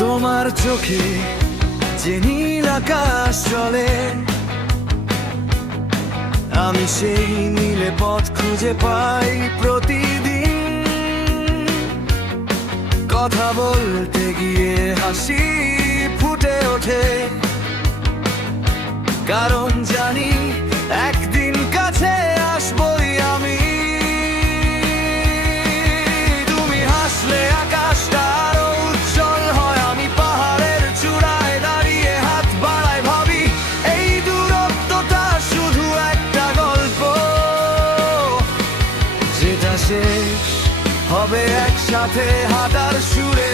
তোমার চোখে যে নীল আকাশ চলে, আমি সেই নীলে পথ খুঁজে পাই প্রতিদিন। কথা বলতে গিয়ে হাসি ফুটে ওঠে, কারণ জানি একদিন কাছে আসবই আমি। তুমি হাসলে আকাশটা আরো উজ্জ্বল হয়, আমি পাহাড়ের চূড়ায় দাঁড়িয়ে হাত বাড়ায় ভাবি এই দূরত্বটা শুধু একটা গল্প, যেটা শেষ হবে একসাথে হাঁটার সুরে।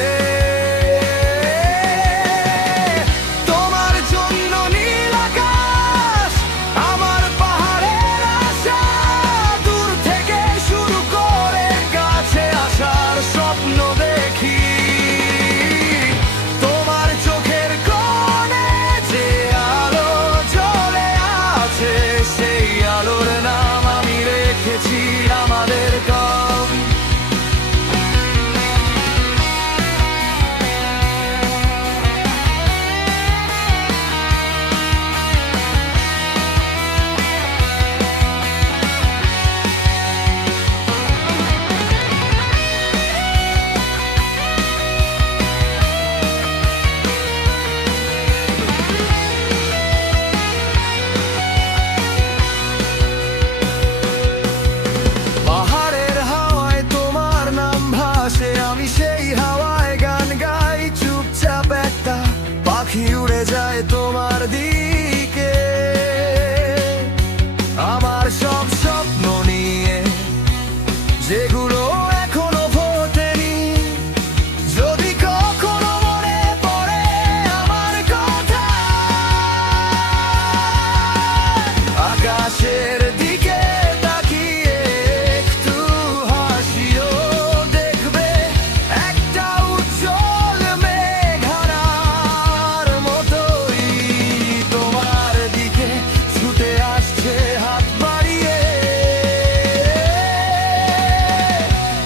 পাখি উড়ে যায় তোমার দিকে, আমার সব স্বপ্ন নিয়ে যেগুলো এখনো ফোটেনি। যদি কখনো মনে পড়ে আমার কথা, আকাশের দিকে তাকিয়ে একটু হাসিও, দেখবে একটা উজ্জ্বল মেঘারার মতোই তোমার দিকে ছুটে আসছে হাত বাড়িয়ে।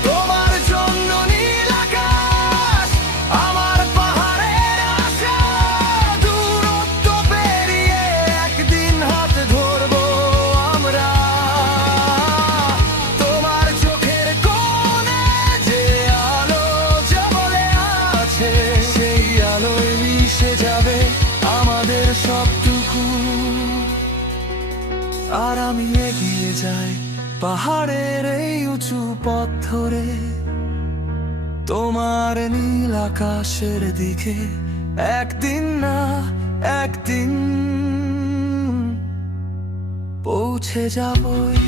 তোমার জন্য নীল আকাশ, আমার পাহাড়ের আশা, দূরত্ব পেরিয়ে একদিন হাত ধরবো আমরা। তোমার চোখের কোণে যে আলো জ্বলে আছে, সেই আলোয় মিশে যাবে আমাদের সবটুকু। আর আমি এগিয়ে যাই পাহাড়ের এই উঁচু পথ ধরে, তোমার নীল আকাশের দিকে। একদিন না একদিন পৌঁছে যাবই।